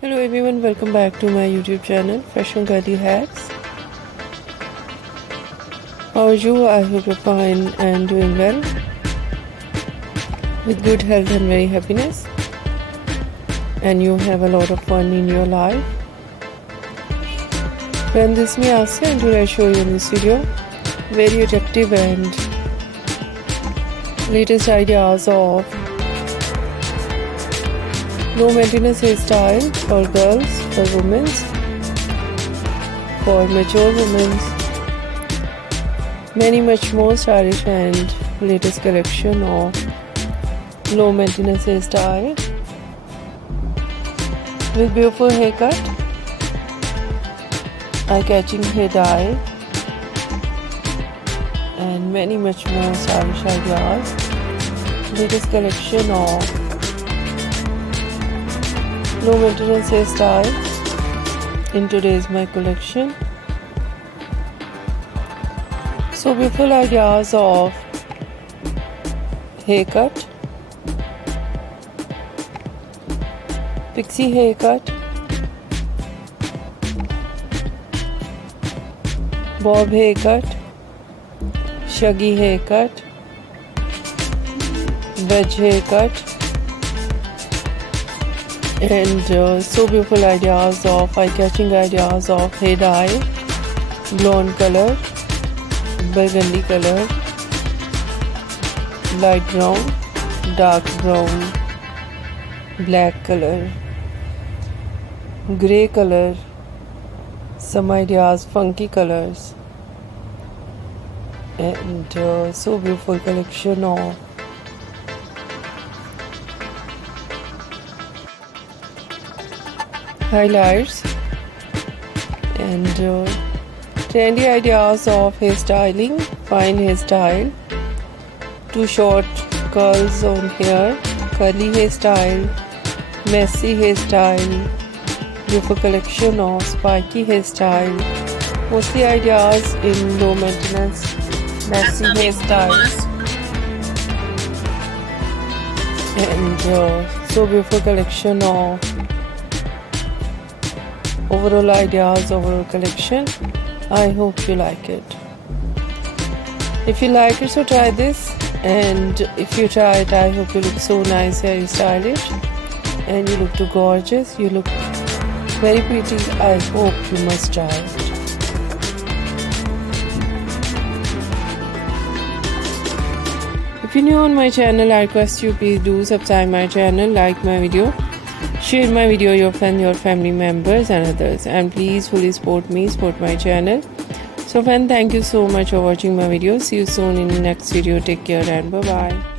Hello everyone, welcome back to my YouTube channel Fresh and Girly Hacks. How are you? I hope you're fine and doing well with good health and very happiness, and you have a lot of fun in your life. Friend, this is me Asya, and today I show you in this video very attractive and latest ideas of low maintenance hairstyle for girls, for women, for mature women, many much more stylish and latest collection of low maintenance hairstyle with beautiful haircut, eye-catching hair dye, and many much more stylish ideas. Latest collection of low maintenance hairstyle in today's my collection. So beautiful ideas of haircut, Pixie haircut, bob haircut, shaggy haircut, wedge haircut, and so beautiful ideas of eye-catching ideas of hair dye, blonde color, burgundy color, light brown, dark brown, black color, grey color, some ideas, funky colors, and so beautiful collection of highlights and trendy ideas of hairstyling, fine hairstyle, too short curls on hair, curly hairstyle, messy hairstyle, beautiful collection of spiky hairstyle, mostly ideas in low maintenance messy hairstyle, and so beautiful collection of overall ideas, overall collection. I hope you like it. If you like it, so try this, and if you try it, I hope you look so nice, very stylish, and you look too gorgeous, you look very pretty. I hope you must try it. If you're new on my channel, I request you please do subscribe my channel, like my video, share my video your friends, your family members and others, and please fully support me, support my channel. So friend, thank you so much for watching my video. See you soon in the next video. Take care and bye bye.